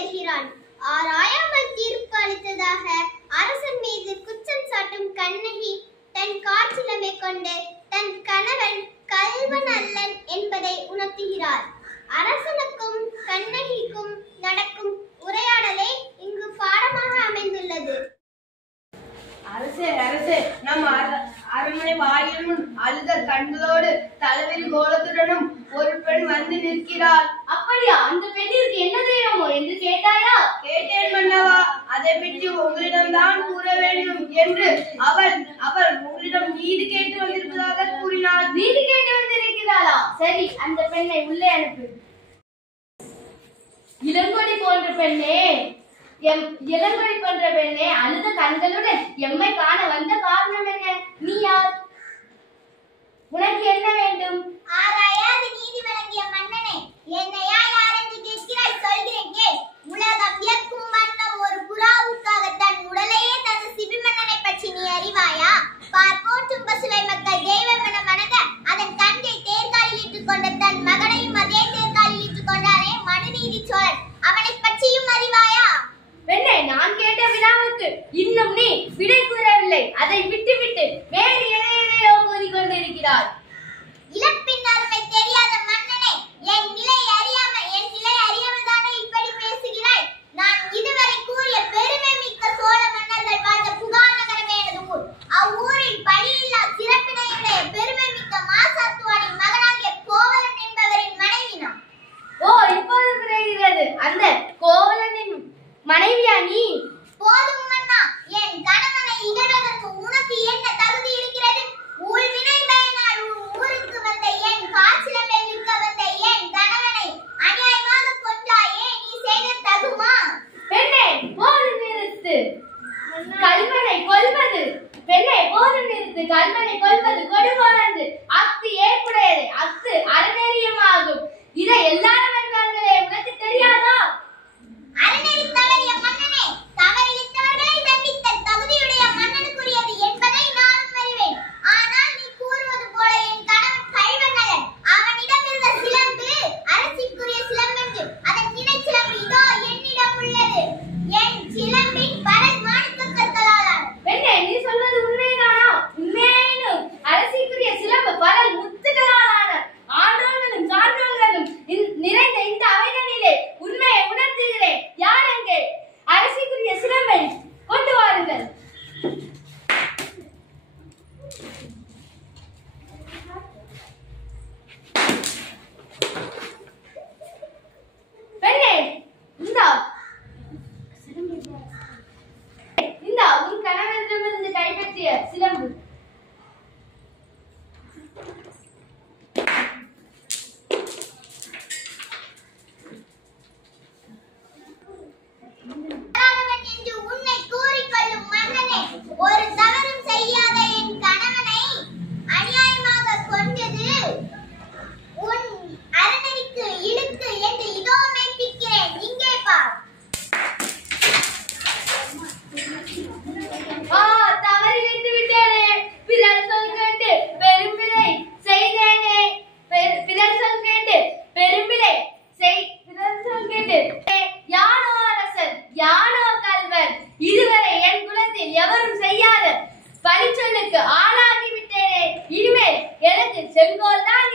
உயர்கிறான். ஆராயாமல் தீர்ப்பு அளித்ததாக அரசன் மீது குற்றம் சாட்டும் கண்ணகி தன் காற்றிலமை கொண்டு தன் கணவன் கள்வன் அல்லன் என்பதை உணர்த்துகிறார். அரசனுக்கும் கண்ணகிக்கும் நடக்கும் உரையாடலே இங்கு பாடமாக அமைந்துள்ளது. அரசே அரசே, நம் அரண்மனை வாயிலும் அழுத கண்களோடு தலைவரி கோலத்துடனும் ஒரு பெண் வந்து நிற்கிறாள். அப்படியா? அந்த பெண்ணிற்கு என்ன தெரியுமோ என்று கேட்டாயா? கேட்டேன் மன்னவா. அதை பற்றி உங்களிடம் தான் கூற வேண்டும் என்று அவள் உங்களிடம் நீதி கேட்டு வந்திருப்பதாக கூறினாள். நீதி கேட்டு வந்திருக்கிறாளா? சரி, அந்த பெண்ணை உள்ளே அனுப்பு. இளங்கொடி போன்ற பெண்ணே, இளங்கொடி போன்ற பெண்ணே, அழுத கண்களுடன் எம்மை காண வந்த காரணம் என்ன? நீ யார்? உனக்கு என்ன வேண்டும்? ஆராயாது நீதி வழங்கிய மன்னனே, என்னையா யார் என்று கேட்கிறாய்? சொல்கிறேன் கேள். உலகம் வியக்கும் வண்ணம் ஒரு புறாவுக்காக தன் உடலையே தந்த சிபி மன்னனை பற்றி நீ அறிவாயா? பார்ப்போற்றும் பசுவை மக்கள் தெய்வம் என வணங்க அதன் தந்தை தேர்காலில் ஏற்றுக்கொண்ட தன் மகனையும் அதே தேர்காலில் ஏற்றுக்கொண்டாரே மனுநீதி சோழன், அவனை பற்றியும் அறிவாயா? பெண்ணே, நான் கேட்ட வினாவுக்கு இன்னும் நீ விடை கூறவில்லை. அதை விட்டுவிட்டு வேறு எதையோ கூறிக்கொண்டிருக்கிறாய். இழப்பின் அருமை தெரியாத மன்னனே, என் நிலை அறியாமல் தானே இப்படி பேசுகிறாய்? நான் இதுவரை கூறிய பெருமை மிக்க சோழ மன்னர்கள் வாழ்ந்த புகார் நகரமே எனது ஊர். அவ்வூரில் பழியில்லா சிறப்பினையுடைய பெருமை மிக்க மாசாத்துவானின் மகனாகிய கோவலன் என்பவரின் மனைவி நான். ஓ, இப்போது புரிகிறது. அந்த கோவலனின் மனைவியா நீ? போதும் மன்னா, என் கணவனை இகழ்வதற்கு உனக்கு என்ன தகுதி இருக்கிறது? ஊழ்வினை பயனால் ஊருக்கு வந்த என் காற்றிலமே விற்க வந்த என் கணவனை அநியாயமாக கொன்றாயே, நீ செய்த தகுமா? பெண்ணே, போது நிறுத்து. கல்வனை கொல்வது பெண்ணே, போது நிறுத்து. கல்வனை கொல்வது கொடுங்கோலன்று அஃது ஏற்புடையது, அஃது அறநெறியமாகும். இதை எல்லாரும் அறிவார்களே, உனக்கு தெரியாதா? அறநெறி தவறிய மன்னனே, தவறிழைத்தவர்களை தண்டித்தல் தகுதியுடைய மன்னனுக்குரியது என்பதை நானும் அறிவேன். ஆனால் நீ கூறுவது போல என் கணவன் கள்வன். அவனிடம் இருந்த சிலம்பு அரசிற்குரிய சிலம்பென்று, அதன் நினைச்சிலம்பு இதோ என்னிடம் உள்ளது. என் சிலம்பின் பரல் மாணிக்கக் கற்களாலானது. பெண்ணே, நீ சொல்வது உண்மைதானா? உண்மையாயினும் அரசிக்குரிய சிலம்பு பரல் முத்துக்களாலான ஆண்டோர்களும் சான்றோர்களும் நிறைந்த இந்த அவைதனிலே உண்மையை உணர்த்துகிறேன். யார் எங்கே? அரசிக்குரிய சிலம்பை கொண்டு வாருங்கள். பெண்ணே, இந்தா உன் கணவனிடமிருந்து கைப்பற்றிய சிலம்பு. என்று உன்னை கூறிக்கொள்ளும் மன்னனே, ஒரு தவறும் செய்யாத என் கணவனை அநியாயமாக கொண்டது உன் அறநெறிக்கு இழுக்கு என்று இதோ மெய்ப்பிக்கிறேன். இங்கே பார். தவறி வைத்து விட்டேனே. பிறர் சொல் கேட்டு பெரும்பிழை செய்தேனே. பிறர் சொல் கேட்டு பெரும்பிழை பிறர் சொல் கேட்டு யானோ அரசன், யானோ கள்வன், இதுவரை என் குலத்தில் எவரும் செய்யாத பழிச்சொல்லுக்கு ஆளாகி விட்டேனே. இனிமேல் எனக்கு செங்கோல் தான்